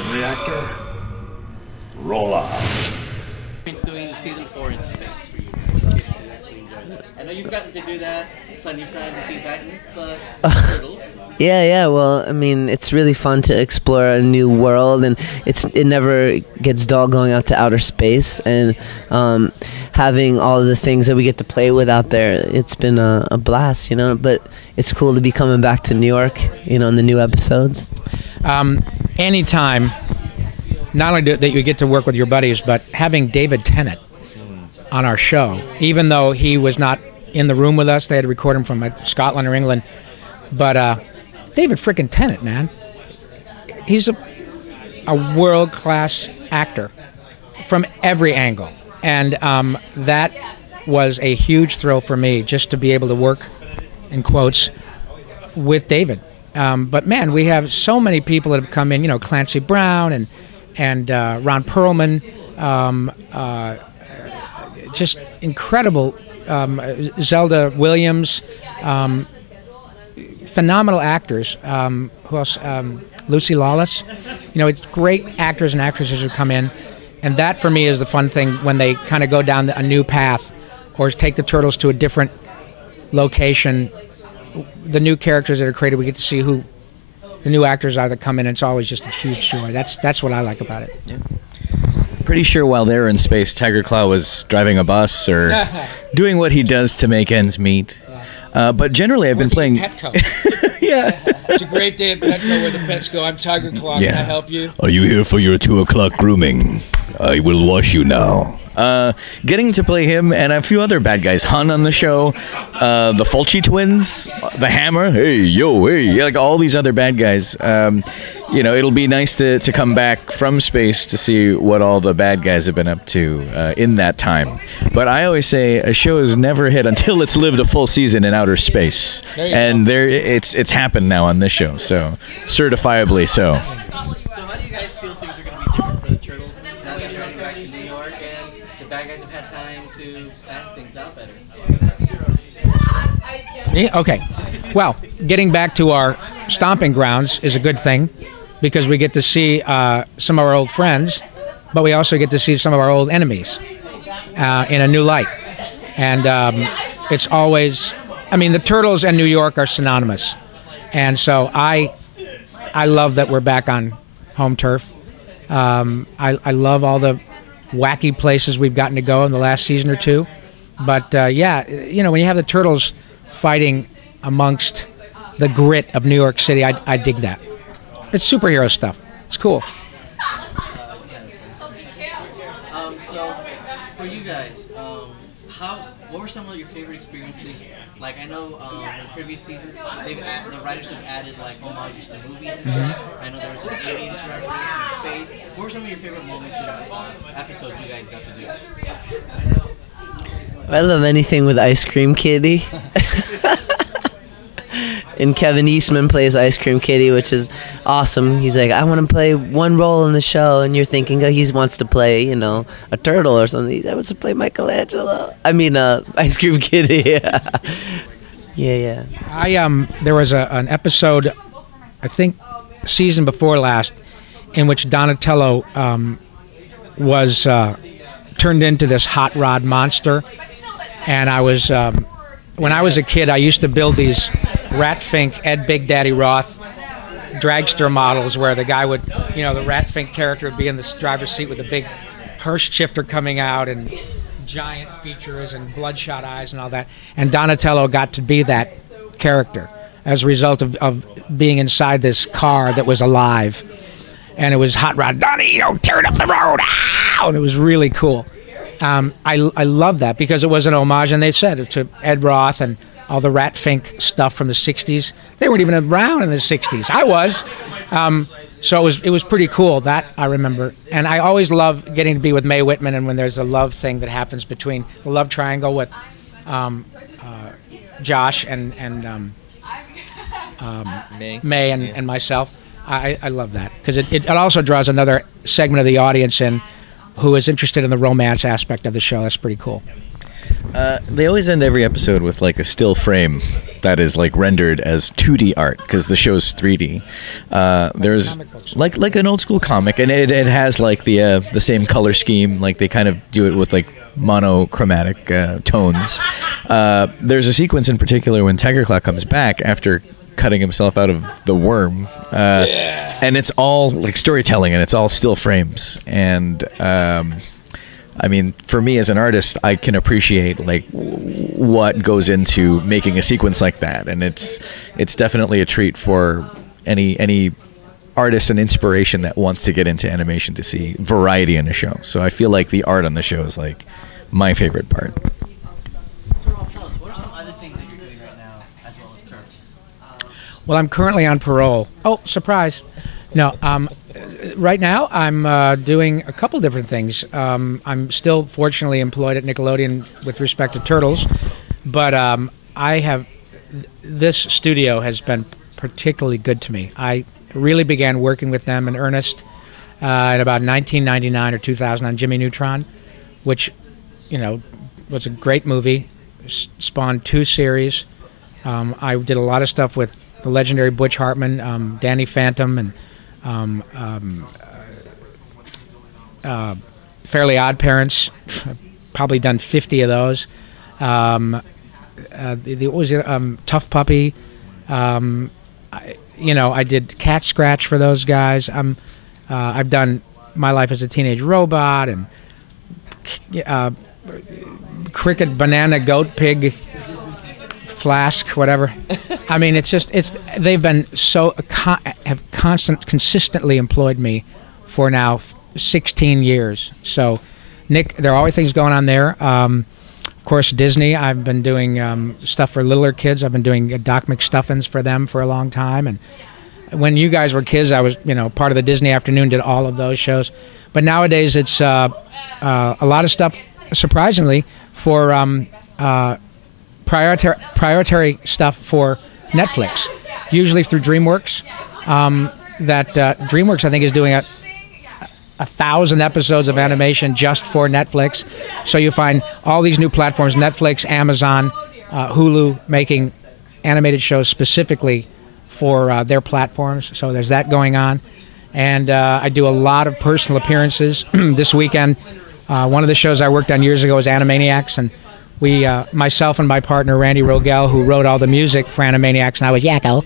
Third reactor. Roll off. It's doing season 4 in space for you guys. Getting to actually enjoy that. I know you've gotten to do that plenty of times with the Titans, but Turtles. Yeah. Well, I mean, it's really fun to explore a new world, and it never gets dull going out to outer space and having all of the things that we get to play with out there. It's been a blast, you know. But it's cool to be coming back to New York, you know, in the new episodes. Anytime, not only that you get to work with your buddies, but having David Tennant on our show, even though he was not in the room with us, they had to record him from Scotland or England. But David frickin' Tennant, man, he's a world-class actor from every angle. And that was a huge thrill for me, just to be able to work, in quotes, with David. But man, we have so many people that have come in, you know, Clancy Brown and Ron Perlman, just incredible, Zelda Williams, phenomenal actors. Who else? Lucy Lawless. You know, it's great actors and actresses who come in, and that for me is the fun thing when they kind of go down a new path, or take the Turtles to a different location. The new characters that are created, we get to see who the new actors are that come in. It's always just a huge joy. That's what I like about it. Yeah. Pretty sure while they were in space, Tiger Claw was driving a bus or doing what he does to make ends meet. But generally, I've been playing. Petco. Yeah. It's a great day at Petco where the pets go, "I'm Tiger Claw. Can I help you?" Are you here for your 2 o'clock grooming? I will wash you now. Getting to play him and a few other bad guys. Hun on the show, the Fulci twins, the Hammer, hey, yo, hey, like all these other bad guys. You know, it'll be nice to come back from space to see what all the bad guys have been up to in that time. But I always say a show is never a hit until it's lived a full season in outer space. And it's happened now on this show, so certifiably so. So how do you guys feel things are going to be different for the Turtles now that they're heading back to New York and the bad guys have had time to plan things out better? Yeah, okay. Well, getting back to our stomping grounds is a good thing, because we get to see some of our old friends, but we also get to see some of our old enemies in a new light. And it's always, I mean, the Turtles and New York are synonymous. And so I love that we're back on home turf. I love all the wacky places we've gotten to go in the last season or two. But yeah, you know, when you have the Turtles fighting amongst the grit of New York City, I dig that. It's superhero stuff. It's cool. So for you guys, what were some of your favorite experiences? Like, I know in previous seasons, the writers have added like homages to movies and stuff. I know there was an aliens reference in space. What were some of your favorite moments in episodes you guys got to do? I love anything with Ice Cream Kitty. And Kevin Eastman plays Ice Cream Kitty, which is awesome. He's like, I want to play one role in the show, and you're thinking, oh, he wants to play, you know, a turtle or something. He wants to play Michelangelo. I mean, Ice Cream Kitty. Yeah. There was an episode, I think, season before last, in which Donatello was turned into this hot rod monster, and I was. When I was a kid, I used to build these Rat Fink Ed Big Daddy Roth dragster models where the guy would, you know, the Rat Fink character would be in the driver's seat with a big hearse shifter coming out and giant features and bloodshot eyes and all that. And Donatello got to be that character as a result of being inside this car that was alive. And it was Hot Rod, Donnie, don't tear it up the road, ow! And it was really cool. I love that because it was an homage, and they said to Ed Roth and all the Rat Fink stuff from the 60s. They weren't even around in the 60s. I was. So it was pretty cool, that I remember. And I always love getting to be with Mae Whitman, and when there's a love thing that happens between the love triangle with Josh and Mae and myself. I love that because it also draws another segment of the audience in who is interested in the romance aspect of the show. That's pretty cool. They always end every episode with like a still frame that is like rendered as 2D art because the show's 3D. There's like an old school comic, and it has like the same color scheme. Like they kind of do it with like monochromatic tones. There's a sequence in particular when Tiger Claw comes back after cutting himself out of the worm, and it's all like storytelling, and it's all still frames. And I mean, for me as an artist, I can appreciate like what goes into making a sequence like that, and it's definitely a treat for any artist and inspiration that wants to get into animation to see variety in a show. So I feel like the art on the show is like my favorite part. So Rob, tell us, what are some other things that you're doing right now as well as Turtles? Well, I'm currently on parole. Oh, surprise. No, right now I'm doing a couple different things. I'm still fortunately employed at Nickelodeon with respect to Turtles, but this studio has been particularly good to me. I really began working with them in earnest in about 1999 or 2000 on Jimmy Neutron, which, was a great movie, spawned 2 series. I did a lot of stuff with the legendary Butch Hartman, Danny Phantom, and Fairly Odd Parents. I've probably done 50 of those. What was it? Tough Puppy. I did Cat Scratch for those guys. I've done My Life as a Teenage Robot and Cricket, Banana, Goat, Pig, Flask, whatever. I mean, they've been consistently employed me for now 16 years. So, Nick, there are always things going on there. Of course, Disney, I've been doing stuff for littler kids. I've been doing Doc McStuffins for them for a long time. And when you guys were kids, I was, part of the Disney Afternoon, did all of those shows. But nowadays, it's a lot of stuff, surprisingly, for priority stuff for Netflix, usually through DreamWorks. DreamWorks, I think, is doing 1,000 episodes of animation just for Netflix. So you find all these new platforms, Netflix, Amazon, Hulu, making animated shows specifically for their platforms. So there's that going on. And I do a lot of personal appearances. This weekend, one of the shows I worked on years ago was Animaniacs, and we, myself and my partner Randy Rogel, who wrote all the music for Animaniacs, and I was Yakko.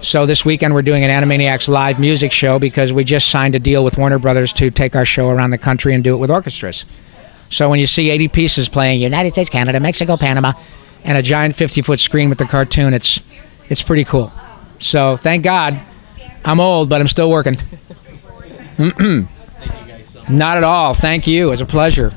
So this weekend we're doing an Animaniacs live music show because we just signed a deal with Warner Brothers to take our show around the country and do it with orchestras. So when you see 80 pieces playing United States, Canada, Mexico, Panama, and a giant 50-foot screen with the cartoon, it's pretty cool. So thank God, I'm old, but I'm still working. Thank you guys so much. Not at all. Thank you. It's a pleasure.